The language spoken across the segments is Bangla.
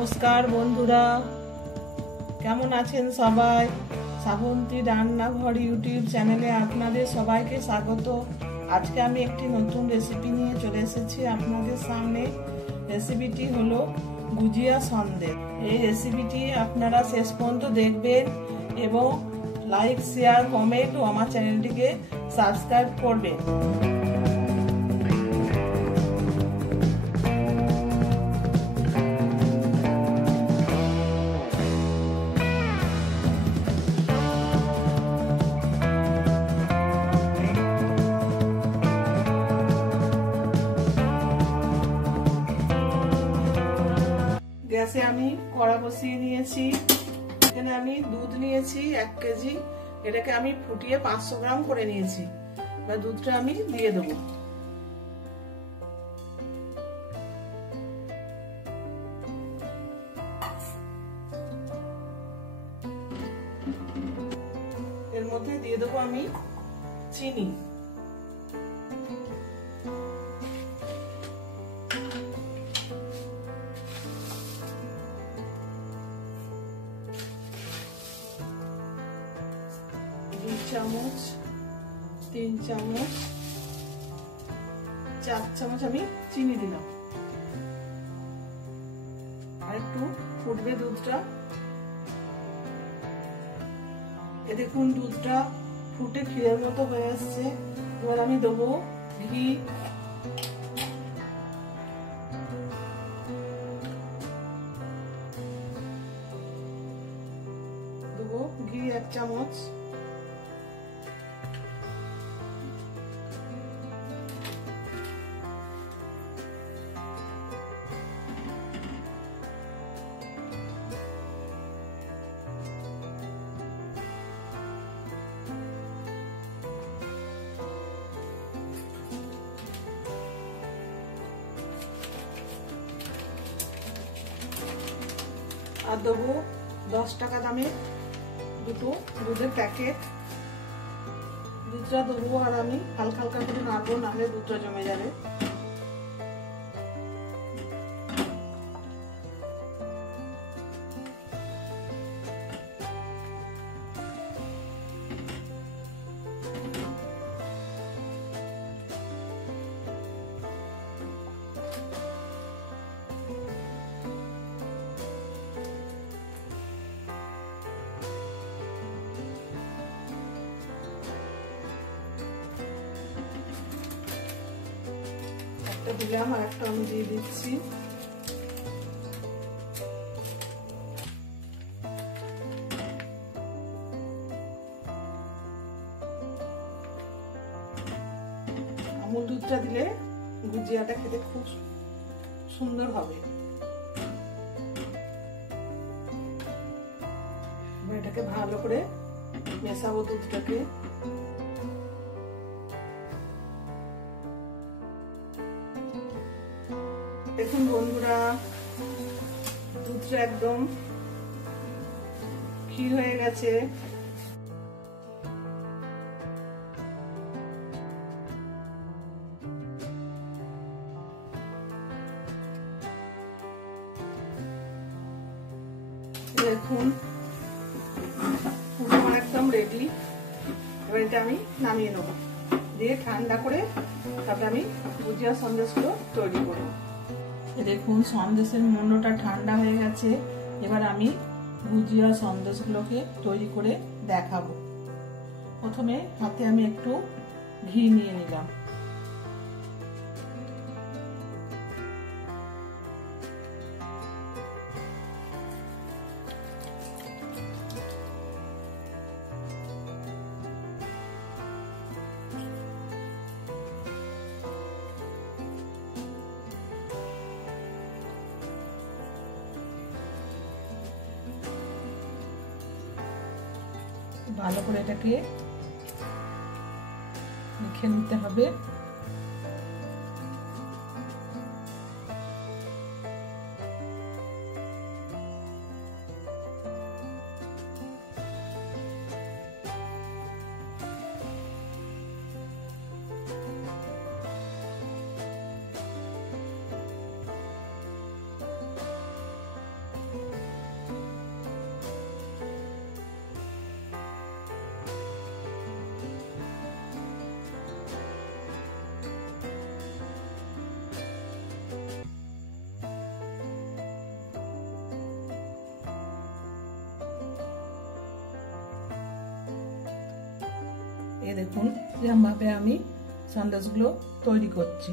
নমস্কার বন্ধুরা, কেমন আছেন সবাই? শ্রাবন্তী রান্নাঘর ইউটিউব চ্যানেলে আপনাদের সবাইকে স্বাগত। আজকে আমি একটি নতুন রেসিপি নিয়ে চলে এসেছি আপনাদের সামনে। রেসিপিটি হলো গুজিয়া সন্দেশ। এই রেসিপিটি আপনারা শেষ পর্যন্ত দেখবেন এবং লাইক, শেয়ার, কমেন্ট ও আমার চ্যানেলটিকে সাবস্ক্রাইব করবেন। গ্যাসে আমি কড়া বসিয়ে নিয়েছি। এখানে আমি দুধ নিয়েছি 1 কেজি। এটাকে আমি ফুটিয়ে 500 গ্রাম করে নিয়েছি। এবার দুধটা আমি দিয়ে দেবো। এর মধ্যে দিয়ে দেবো আমি চিনি। চামচ, 3 চামচ, 4 চামচ আমি চিনি দিলাম। আর একটু ফুটবে দুধটা। এ দেখুন দুধটা ফুটে ক্ষীরের মতো হয়ে আসছে। এবার আমি দেবো ঘি। দেবো ঘি 1 চামচ। আর দেবো 10 টাকা দামের দুটো দুধের প্যাকেট। দুধটা দেবো আর আমি হালকা হালকা করে নাড়বো, নাহলে দুধটা জমে যাবে। একটা দিলাম আর একটা আমি দিয়ে দিচ্ছি। আমুল দুধটা দিলে গুজিয়াটা খেতে খুব সুন্দর হবে। এটাকে ভালো করে মেশাবো দুধটাকে। দেখুন বন্ধুরা, দুধটা একদম ক্ষীর হয়ে গেছে। দেখুন পুরো আমার একদম রেডি। এবার এটা আমি নামিয়ে নেবো, দিয়ে ঠান্ডা করে তারপরে আমি গুজিয়া সন্দেশগুলো তৈরি করবো। দেখুন সন্দেশের মন্ডটা ঠান্ডা হয়ে গেছে। এবার আমি গুজিয়া সন্দেশগুলোকে তৈরি করে দেখাবো। প্রথমে হাতে আমি একটু ঘি নিয়ে নিলাম। ভালো করে এটাকে মেখে নিতে হবে। লাগে দেখুন যেমনভাবে আমি সন্দেশগুলো তৈরি করছি।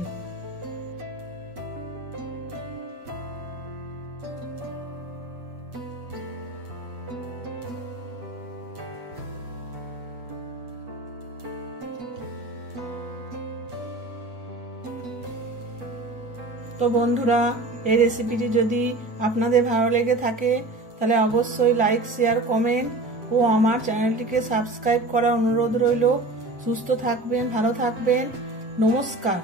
তো বন্ধুরা, এই রেসিপিটি যদি আপনাদের ভালো লেগে থাকে তাহলে অবশ্যই লাইক, শেয়ার, কমেন্ট ও আমার চ্যানেলটিকে সাবস্ক্রাইব করার অনুরোধ রইল। সুস্থ থাকবেন, ভালো থাকবেন, নমস্কার।